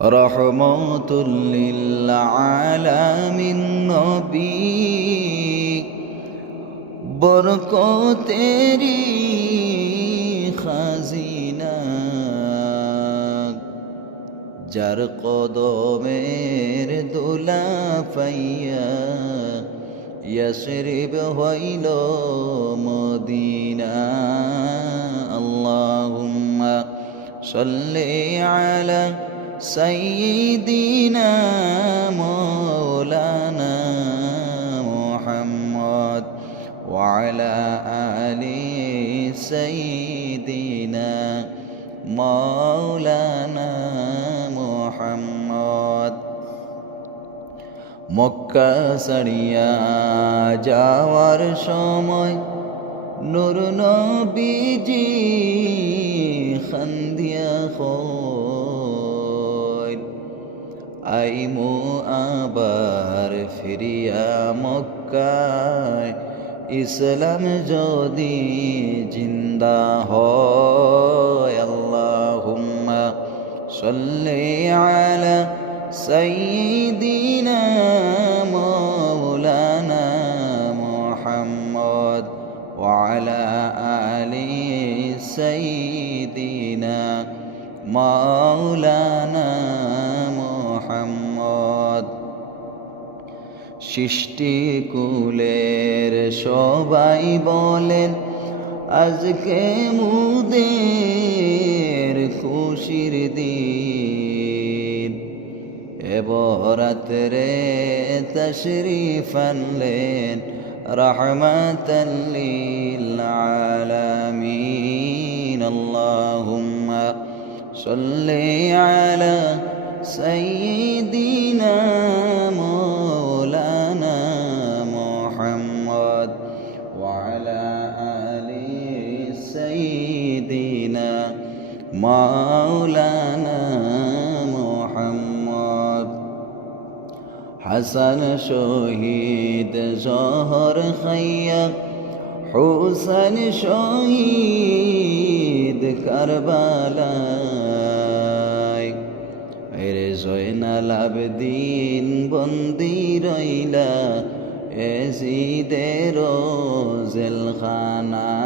রহমতুল্লিল আলামিন নবী বরকতেরি খাজিনা, যার কদমের দোলা পাইয়া ইয়াসরিব হইল মদিনা। আল্লাহুম্মা সাল্লি আলা সঈদিনা মৌলানা মোহাম্মদ ওয়ালা আলী সঈদিনা মৌলানা মোহাম্মদ। মক্কা সড়িয়া যাওয়ার সময় নুর নবীজি আইমু আবার ফিরিয়া মক্কায় ইসলাম যদি জিন্দা হয় আল্লাহুম্মা সাল্লি আলা সাইয়্যিদিনা মাওলানা মুহাম্মদ ওয়া আলা আলি সাইয়্যিদিনা মাওলানা সৃষ্টি কুলের সবাই বলেন, আজকে মুদের খুশির দিন। এবরাতরে তশরিফ আনলেন রহমতাল্লিল আলামিন আল্লাহুম্মা সাল্লি আলা সাইয়্যিদিনা দিনা মাওলানা মোহাম্মদ হাসান শহীদ জহর খাইয়া হুসান শহীদ কারবালায় এরে জয়নাল আবদিন, বন্দি রইলা এসিদের জেলখানা